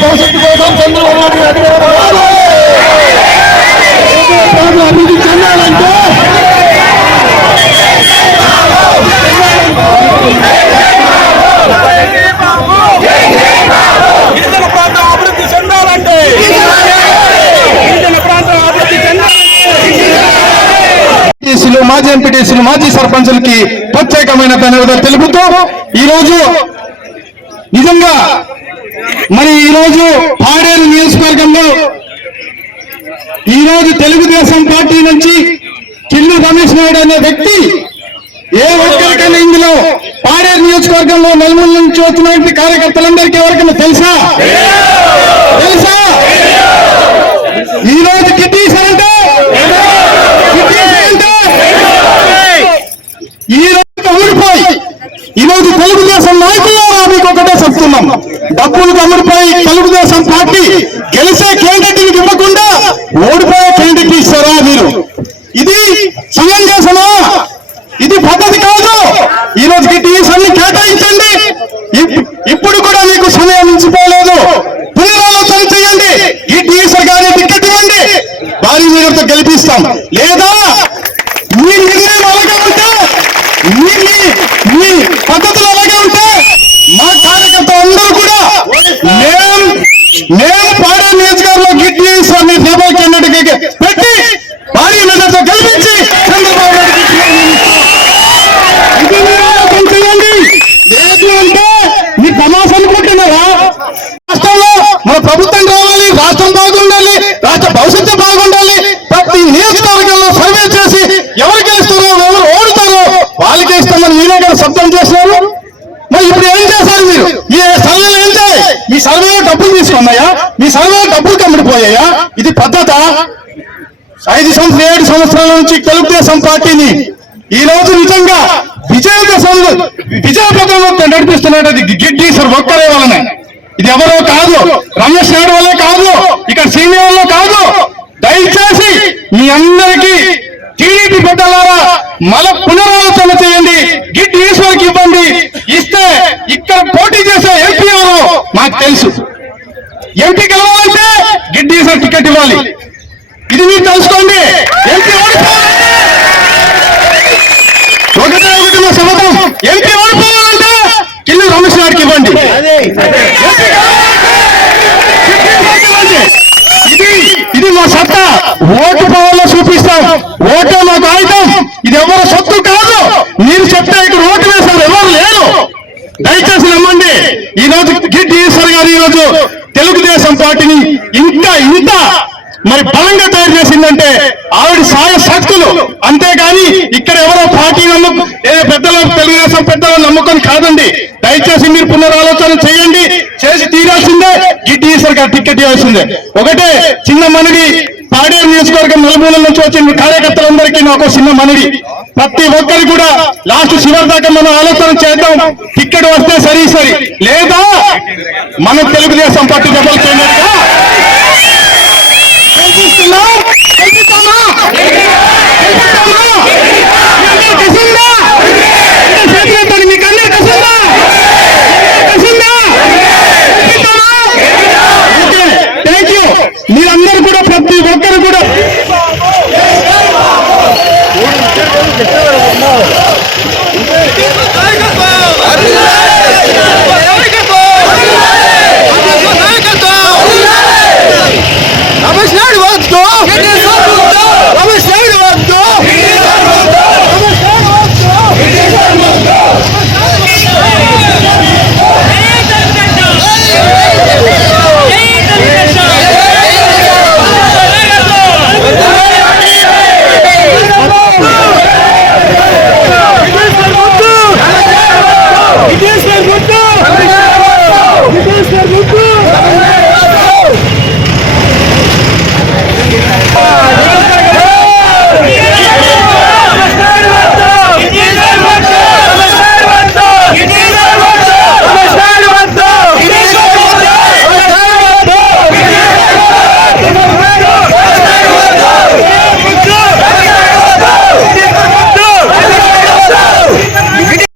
భవిష్యత్తు కోసం చంద్రబాబు నాయుడు అభివృద్ధి చెందాలంటే మాజీ ఎంపీటీసీలు మాజీ సర్పంచులకి ప్రత్యేకమైన ధన్యవాదాలు తెలుపుతూ ఈ రోజు నిజంగా మరి ఈరోజు పాడేరు నియోజకవర్గంలో ఈరోజు తెలుగుదేశం పార్టీ నుంచి కిల్లు రమేష్ నాయుడు అనే వ్యక్తి ఏ ఒక్కరికైనా ఇందులో పాడేరు నియోజకవర్గంలో నలుమూల నుంచి వచ్చినటువంటి కార్యకర్తలందరికీ ఎవరికైనా తెలుసా? తెలుసా? ఈరోజు రోజు కిటీస్ అంటే? ఈ రోజు ఊడిపోయి ఈ రోజు తెలుగుదేశం నాయకులారా మీకు ఒకటే చెప్తున్నాం డబ్బులు అమరిపోయి తెలుగుదేశం పార్టీ గెలిచే క్యాండిడేట్ ఇవ్వకుండా ఓడిపోయే క్యాండిడేట్ ఇస్తారా మీరు ఇది సమంజసమా ఇది పద్ధతి కాదు ఈ రోజుకి టీఎస్ అన్ని కేటాయించండి ఇప్- ఇప్పుడు కూడా మీకు మర్చిపోలేదు. పునరాలోచన చేయండి. ఈ టీఎస్ గారి టికెట్ ఇవ్వండి. భారీ గెలిపిస్తాం. లేదా మీ నిర్ణయం అలాగే ఉంటే మీ మీ- పద్ధతులు అలాగే ఉంటే మా కార్యకర్త అందరూ కూడా మేము నేను పాడే నియోజకవర్గంలో గిట్టి స్వామి సభ పెట్టి భారీ మెజార్టీతో గెలిపించి చంద్రబాబు నాయుడు ఇది మీరు ఆలోచన చేయండి లేదు అంటే మీ తమాషా అనుకుంటున్నారా రాష్ట్రంలో మన ప్రభుత్వం రావాలి రాష్ట్రం బాగుండాలి రాష్ట్ర భవిష్యత్తు బాగుండాలి ప్రతి నియోజకవర్గంలో సర్వే చేసి ఎవరు గెలుస్తారో ఎవరు ఓడుతారో వాళ్ళకి ఇస్తామని మీరే కదా శబ్దం చేస్తున్నారు మరి ఇప్పుడు ఏం చేశారు మీరు ఈ సర్వేలు ఏం చేయాలి మీ సర్వేలో డబ్బులు తీసుకున్నాయా? మీ సర్వేలో డబ్బులు కమ్మిడిపోయాయా ఇది పద్ధత? ఐదు సంవత్సరం ఏడు సంవత్సరాల నుంచి తెలుగుదేశం పార్టీని ఈ రోజు నిజంగా విజయదశంలో విజయప్రదంలో నడిపిస్తున్నాడు అది నడిపిస్తున్నది గిడ్డీశ్వర్ ఒక్కరే వలన. ఇది ఎవరో కాదు రమేష్ నాయుడు వల్లే కాదు ఇక్కడ సీనియర్ కాదు. దయచేసి మీ అందరికీ టీడీపీ బిడ్డలారా మల పునరాలోచన చేయండి గిడ్డి ఈశ్వర్కి ఇవ్వండి ఇస్తే ఇక్కడ పోటీ చేసే ఎంపీ ఎవరు మాకు తెలుసు ఎంపీ గెలవాలంటే గిడ్ ఈశ్వర్ టికెట్ ఇవ్వాలి. ఇది మీరు తెలుసుకోండి. ఎంపీ ఒకటే ఒకటి శపథం ఎంపీ ఓడిపోవాలంటే కిల్లు రమేష్ గారికి ఇవ్వండి. ఇది ఇది మా సత్తా. ఓటు పవర్లో చూపిస్తాం. ఓటే మాకు ఆయుధం. ఇది ఎవరు సొత్తు కాదు. మీరు చెప్తే ఇక్కడ ఓటు వేశారు ఎవరు లేరు. దయచేసి నమ్మండి. ఈ రోజు గిడ్డి ఈశ్వర్ గారు ఈ రోజు తెలుగుదేశం పార్టీని ఇంకా ఇంత మరి బలంగా తయారు చేసిందంటే ఆవిడ సాయ శక్తులు. అంతేగాని ఇక్కడ ఎవరో పార్టీ నమ్మకం ఏ పెద్దలు తెలుగుదేశం పెద్దలు నమ్మకం కాదండి. దయచేసి మీరు పునరాలోచన చేయండి. చేసి తీరాల్సిందే. గిడ్డి ఈశ్వర్ గారు టికెట్ ఇవ్వాల్సిందే. ఒకటే చిన్న మనవి నియోజకవర్గం నలుమూల నుంచి వచ్చిన కార్యకర్తలందరికీ నాకు సినిమా చిన్న మనవి. ప్రతి ఒక్కరు కూడా లాస్ట్ చివరి దాకా మనం ఆలోచన చేద్దాం. టికెట్ వస్తే సరి సరి. లేదా మనం తెలుగుదేశం పార్టీ డబ్బులు చేయనట్టుగా